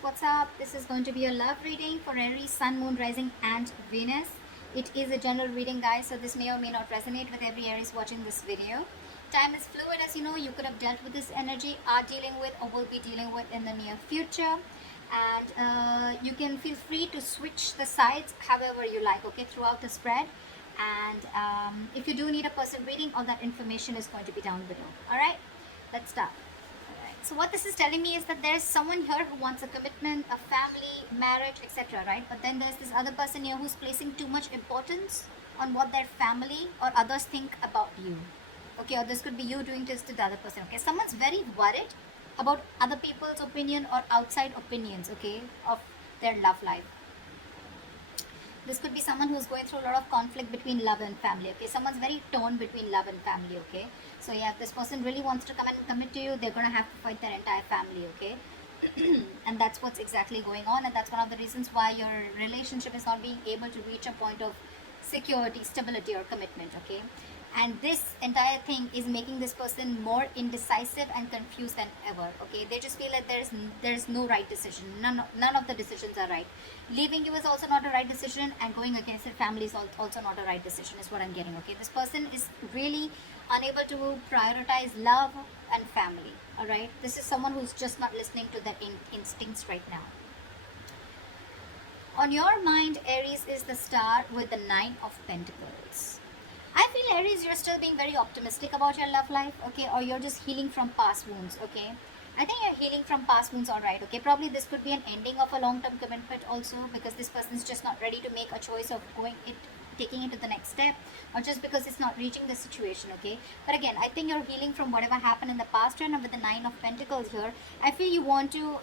what's up? This is going to be a love reading for Aries, Sun, Moon, Rising, and Venus. It is a general reading, guys, so this may or may not resonate with every Aries watching this video. Time is fluid, as you know. You could have dealt with this energy, are dealing with, or will be dealing with in the near future. And you can feel free to switch the sides however you like, okay, throughout the spread. And if you do need a person reading, all that information is going to be down below. All right, let's start. So what this is telling me is that there's someone here who wants a commitment, a family, marriage, etc., right? But then there's this other person here who's placing too much importance on what their family or others think about you. Okay, or this could be you doing this to the other person. Okay, someone's very worried about other people's opinion or outside opinions, okay, of their love life. This could be someone who's going through a lot of conflict between love and family. Okay, someone's very torn between love and family. Okay, so yeah, if this person really wants to come and commit to you, they're gonna have to fight their entire family. Okay, and that's what's exactly going on, and that's one of the reasons why your relationship is not being able to reach a point of security, stability, or commitment. Okay, and this entire thing is making this person more indecisive and confused than ever. Okay, they just feel like there's no right decision. None of the decisions are right. Leaving you is also not a right decision, and going against their family is also not a right decision, is what I'm getting. Okay, this person is really unable to prioritize love and family. All right, this is someone who's just not listening to their instincts right now. On your mind, Aries is the star with the Nine of Pentacles. I feel, Aries, you're still being very optimistic about your love life, okay, or you're just healing from past wounds, okay. I think you're healing from past wounds, all right, okay. Probably this could be an ending of a long-term commitment also, because this person's just not ready to make a choice of taking it to the next step, or just because it's not reaching the situation, okay. But again, I think you're healing from whatever happened in the past, and with the Nine of Pentacles here, I feel you want to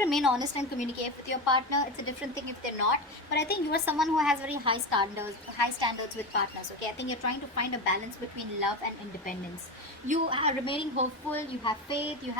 remain honest and communicate with your partner. It's a different thing if they're not, but I think you are someone who has very high standards with partners. Okay, I think you're trying to find a balance between love and independence. You are remaining hopeful, you have faith, you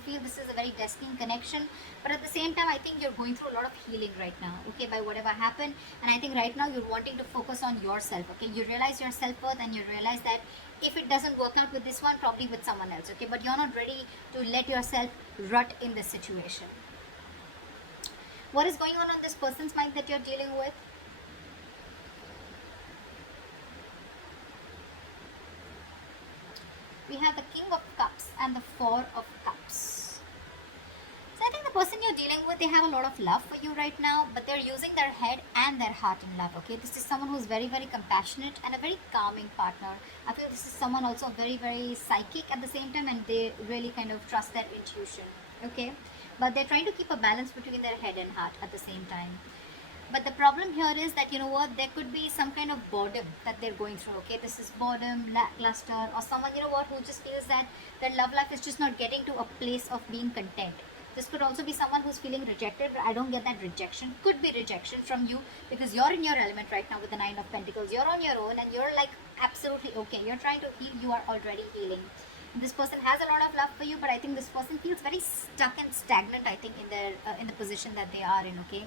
feel this is a very destined connection, but at the same time I think you're going through a lot of healing right now, okay, by whatever happened. And I think right now you're wanting to focus on yourself. Okay, you realize your self-worth, and you realize that if it doesn't work out with this one, probably with someone else. Okay, but you're not ready to let yourself rut in this situation. What is going on this person's mind that you're dealing with? We have the King of Cups and the Four of Cups. So I think the person you're dealing with, they have a lot of love for you right now, but they're using their head and their heart in love. Okay, this is someone who's very, very compassionate and a very calming partner. I feel this is someone also very, very psychic at the same time, and they really kind of trust their intuition. Okay, but they're trying to keep a balance between their head and heart at the same time. But the problem here is that, you know what, there could be some kind of boredom that they're going through. Okay, this is boredom, lackluster, or someone, you know what, who just feels that their love life is just not getting to a place of being content. This could also be someone who's feeling rejected, but I don't get that rejection. Could be rejection from you, because you're in your element right now with the Nine of Pentacles. You're on your own, and you're like absolutely okay. You're trying to heal. You are already healing. This person has a lot of love for you, but I think this person feels very stuck and stagnant, I think, in the position that they are in. Okay,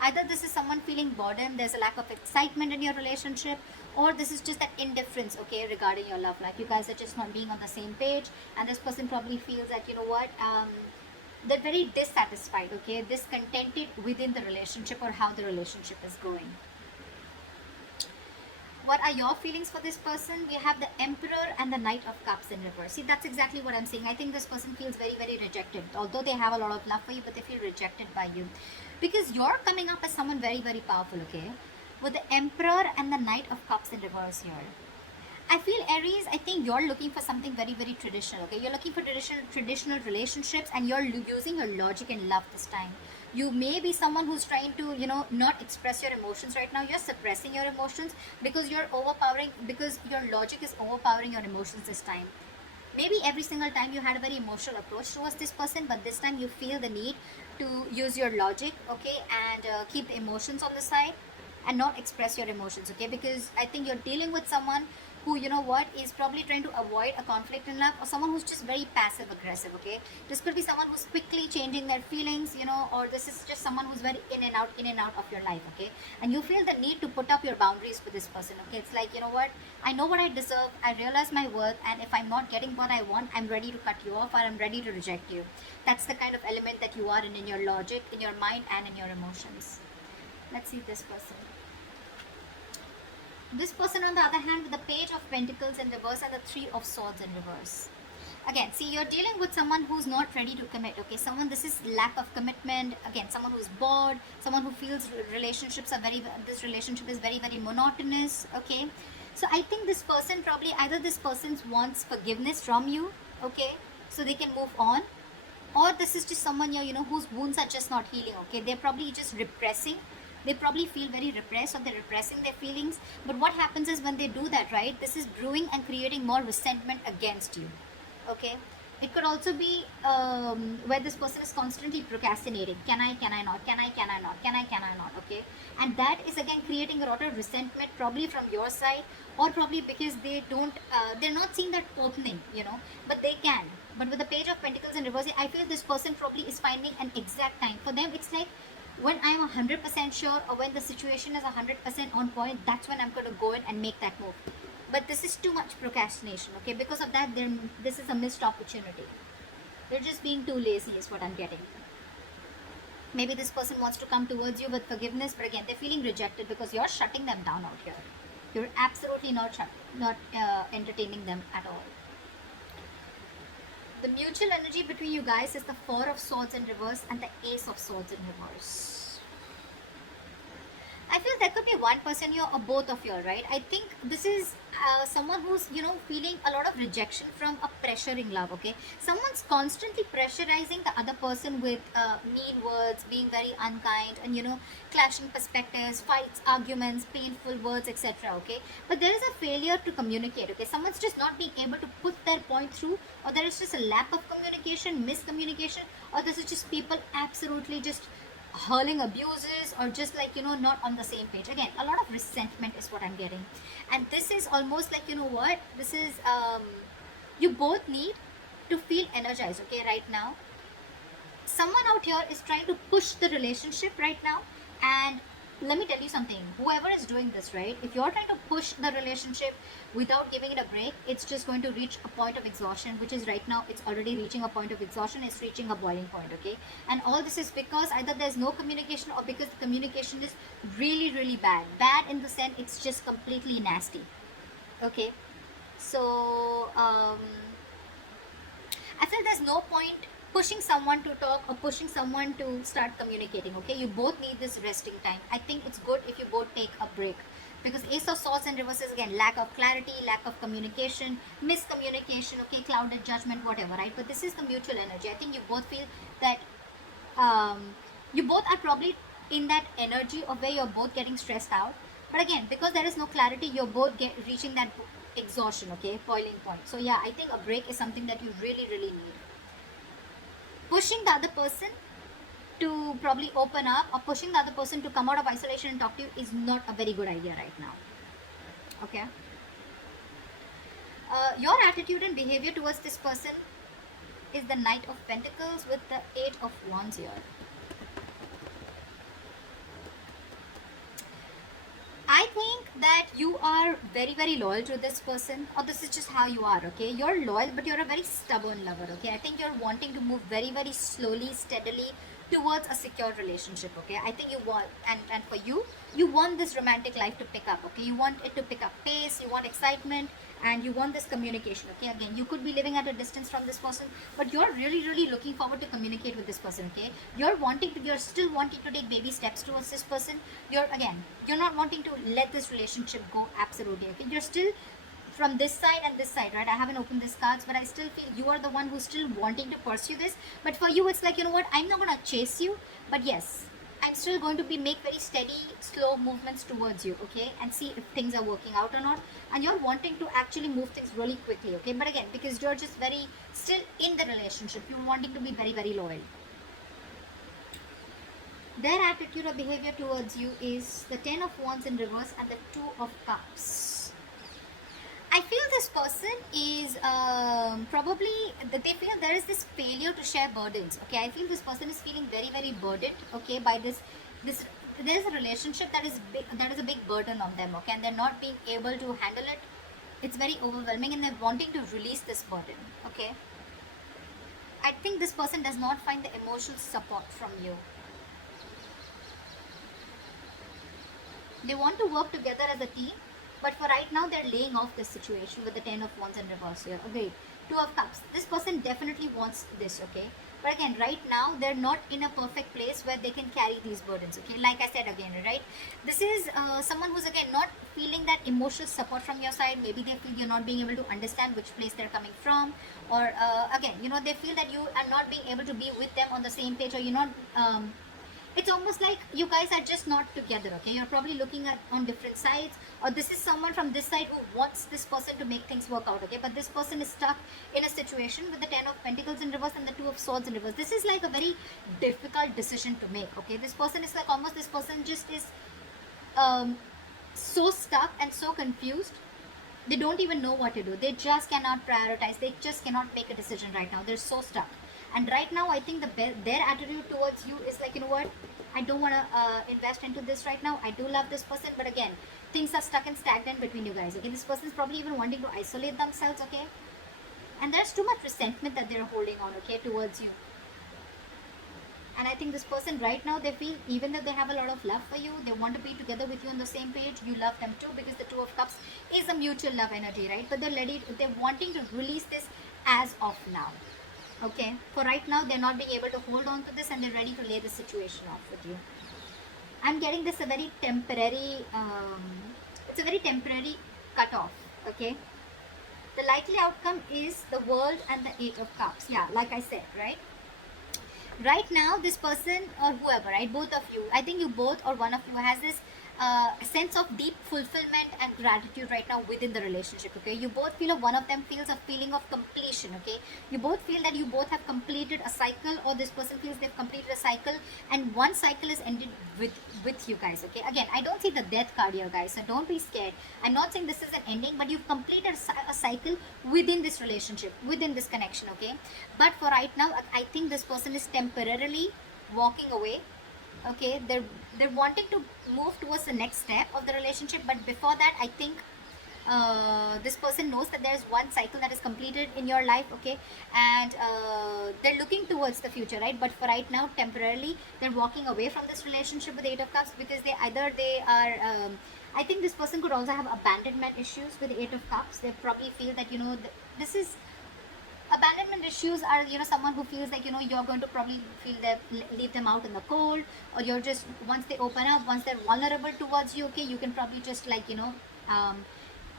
either this is someone feeling boredom, there's a lack of excitement in your relationship, or this is just that indifference, okay, regarding your love life. You guys are just not being on the same page, and this person probably feels that, you know what, they're very dissatisfied, okay, discontented within the relationship or how the relationship is going. What are your feelings for this person? We have the Emperor and the Knight of Cups in reverse. See, that's exactly what I'm saying. I think this person feels very, very rejected. Although they have a lot of love for you, but they feel rejected by you, because you're coming up as someone very, very powerful, okay, with the Emperor and the Knight of Cups in reverse here. I feel, Aries, I think you're looking for something very, very traditional. Okay, you're looking for traditional relationships, and you're using your logic and love this time. You may be someone who's trying to, you know, not express your emotions right now. You're suppressing your emotions because you're overpowering, because your logic is overpowering your emotions this time. Maybe every single time you had a very emotional approach towards this person, but this time you feel the need to use your logic, okay, and keep the emotions on the side and not express your emotions, okay, because I think you're dealing with someone who, you know what, is probably trying to avoid a conflict in love, or someone who's just very passive aggressive. Okay, this could be someone who's quickly changing their feelings, you know, or this is just someone who's very in and out of your life. Okay, and you feel the need to put up your boundaries with this person. Okay, it's like, you know what, I know what I deserve, I realize my worth, and if I'm not getting what I want, I'm ready to cut you off, or I'm ready to reject you. That's the kind of element that you are in your logic, in your mind, and in your emotions. Let's see this person. This person, on the other hand, with the Page of Pentacles in reverse and the Three of Swords in reverse. Again, see, you're dealing with someone who's not ready to commit. Okay, someone, this is lack of commitment. Again, someone who's bored, someone who feels relationships are this relationship is very, very monotonous. Okay, so I think this person probably, either this person wants forgiveness from you, okay, so they can move on, or this is just someone here, you know, whose wounds are just not healing. Okay, they're probably just repressing, they probably feel very repressed, or they're repressing their feelings. But what happens is, when they do that, right, this is brewing and creating more resentment against you. Okay, it could also be where this person is constantly procrastinating. Can I not, can I not. Okay, and that is again creating a lot of resentment, probably from your side, or probably because they don't they're not seeing that opening, you know, but they can. But with the Page of Pentacles in reverse, I feel this person probably is finding an exact time. For them, it's like, when I'm 100% sure, or when the situation is 100% on point, that's when I'm going to go in and make that move. But this is too much procrastination. Okay, because of that, this is a missed opportunity. They're just being too lazy is what I'm getting. Maybe this person wants to come towards you with forgiveness, but again, they're feeling rejected because you're shutting them down out here. You're absolutely not entertaining them at all. The mutual energy between you guys is the Four of Swords in reverse and the Ace of Swords in reverse. I feel there could be one person here or both of you, right? I think this is someone who's, you know, feeling a lot of rejection from a pressuring love. Okay, someone's constantly pressurizing the other person with mean words, being very unkind, and, you know, clashing perspectives, fights, arguments, painful words, etc. Okay, but there is a failure to communicate. Okay, someone's just not being able to put their point through, or there is just a lack of communication, miscommunication, or this is just people absolutely just hurling abuses, or just like, you know, not on the same page. Again, a lot of resentment is what I'm getting, and this is almost like, you know what, this is you both need to feel energized. Okay, right now someone out here is trying to push the relationship right now, and let me tell you something, whoever is doing this, right, if you're trying to push the relationship without giving it a break, it's just going to reach a point of exhaustion, which is right now, it's already reaching a point of exhaustion, it's reaching a boiling point. Okay, and all this is because either there's no communication, or because the communication is really, really bad in the sense it's just completely nasty. Okay, so I feel there's no point pushing someone to talk, or pushing someone to start communicating. Okay, you both need this resting time. I think it's good if you both take a break, because Ace of Swords and reverse is again lack of clarity, lack of communication, miscommunication. Okay, clouded judgment, whatever, right? But this is the mutual energy. I think you both feel that you both are probably in that energy of where you're both getting stressed out. But again, because there is no clarity, you're both reaching that exhaustion. Okay, boiling point. So yeah, I think a break is something that you really, really need. Pushing the other person to probably open up, or pushing the other person to come out of isolation and talk to you, is not a very good idea right now. Okay, your attitude and behavior towards this person is the Knight of Pentacles with the Eight of Wands here. I think that you are very, very loyal to this person, or this is just how you are. Okay, you're loyal, but you're a very stubborn lover. Okay, I think you're wanting to move very, very slowly, steadily towards a secure relationship. Okay, I think you want, and for you, you want this romantic life to pick up. Okay, you want it to pick up pace, you want excitement, and you want this communication. Okay, again, you could be living at a distance from this person, but you're really, really looking forward to communicate with this person. Okay, you're still wanting to take baby steps towards this person. You're not wanting to let this relationship go absolutely. Okay, you're still from this side and this side, right? I haven't opened these cards, but I still feel you are the one who's still wanting to pursue this. But for you, it's like, you know what, I'm not gonna chase you, but yes, I'm still going to make very steady, slow movements towards you. Okay, and see if things are working out or not. And you're wanting to actually move things really quickly. Okay, but again, because you're just very still in the relationship, you're wanting to be very, very loyal. Their attitude or behavior towards you is the Ten of Wands in reverse and the Two of Cups. I feel this person is probably that they feel there is this failure to share burdens. Okay, I feel this person is feeling very very burdened. Okay, by this there is a relationship that is big, that is a big burden on them. Okay, and they're not being able to handle it. It's very overwhelming, and they're wanting to release this burden. Okay, I think this person does not find the emotional support from you. They want to work together as a team, but for right now, they're laying off this situation with the Ten of Wands in reverse here. Okay, Two of Cups. This person definitely wants this, okay? But again, right now, they're not in a perfect place where they can carry these burdens, okay? Like I said again, right? This is someone who's, again, not feeling that emotional support from your side. Maybe they feel you're not being able to understand which place they're coming from. Or, again, you know, they feel that you are not being able to be with them on the same page, or you're not... it's almost like you guys are just not together. Okay, you're probably looking at on different sides, or this is someone from this side who wants this person to make things work out. Okay, but this person is stuck in a situation with the Ten of Pentacles in reverse and the Two of Swords in reverse. This is like a very difficult decision to make. Okay, this person is like almost, this person just is so stuck and so confused. They don't even know what to do. They just cannot prioritize. They just cannot make a decision right now. They're so stuck. And right now, I think their attitude towards you is like, you know what, I don't want to invest into this right now. I do love this person, but again, things are stuck and stagnant between you guys. Okay, this person is probably even wanting to isolate themselves. Okay, and there's too much resentment that they're holding on, okay, towards you. And I think this person right now, they feel even though they have a lot of love for you, they want to be together with you on the same page. You love them too, because the Two of Cups is a mutual love energy, right? But they're wanting to release this as of now. Okay, for right now, they're not being able to hold on to this, and they're ready to lay the situation off with you. I'm getting this a very temporary, it's a very temporary cut off. Okay, the likely outcome is the World and the Eight of Cups. Yeah, like I said, right? Right now, this person or whoever, right, both of you, I think you both or one of you has this sense of deep fulfillment and gratitude right now within the relationship. Okay, you both feel, or one of them feels a feeling of completion. Okay, you both feel that you both have completed a cycle, or this person feels they've completed a cycle, and one cycle is ended with you guys. Okay, again, I don't see the Death card here, guys, so don't be scared. I'm not saying this is an ending, but you've completed a cycle within this relationship, within this connection. Okay, but for right now, I think this person is temporarily walking away. Okay, they're wanting to move towards the next step of the relationship, but before that, I think this person knows that there's one cycle that is completed in your life. Okay, and they're looking towards the future, right? But for right now, temporarily, they're walking away from this relationship with the Eight of Cups, because they are I think this person could also have abandonment issues with the Eight of Cups. They probably feel that, you know, this is abandonment issues are, you know, someone who feels like, you know, you're going to probably feel that leave them out in the cold, or you're just, once they open up, once they're vulnerable towards you, okay, you can probably just, like, you know,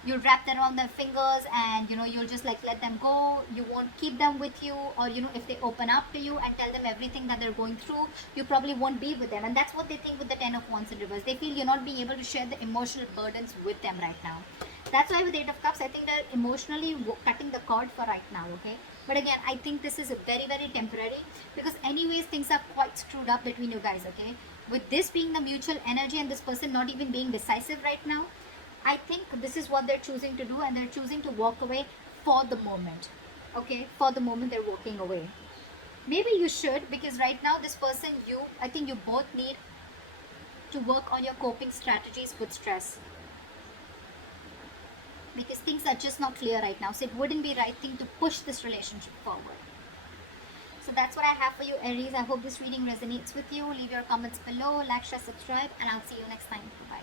you'll wrap them around their fingers, and, you know, you'll just like let them go. You won't keep them with you, or, you know, if they open up to you and tell them everything that they're going through, you probably won't be with them. And that's what they think with the Ten of Wands in reverse. They feel you're not being able to share the emotional burdens with them right now. That's why with Eight of Cups, I think they're emotionally cutting the cord for right now. Okay, but again, I think this is very very temporary, because anyways, things are quite screwed up between you guys. Okay, with this being the mutual energy and this person not even being decisive right now, I think this is what they're choosing to do, and they're choosing to walk away for the moment. Okay, for the moment, they're walking away. Maybe you should, because right now, this person, I think you both need to work on your coping strategies with stress, because things are just not clear right now. So it wouldn't be right thing to push this relationship forward. So that's what I have for you, Aries. I hope this reading resonates with you. Leave your comments below, like, share, subscribe, and I'll see you next time. Bye.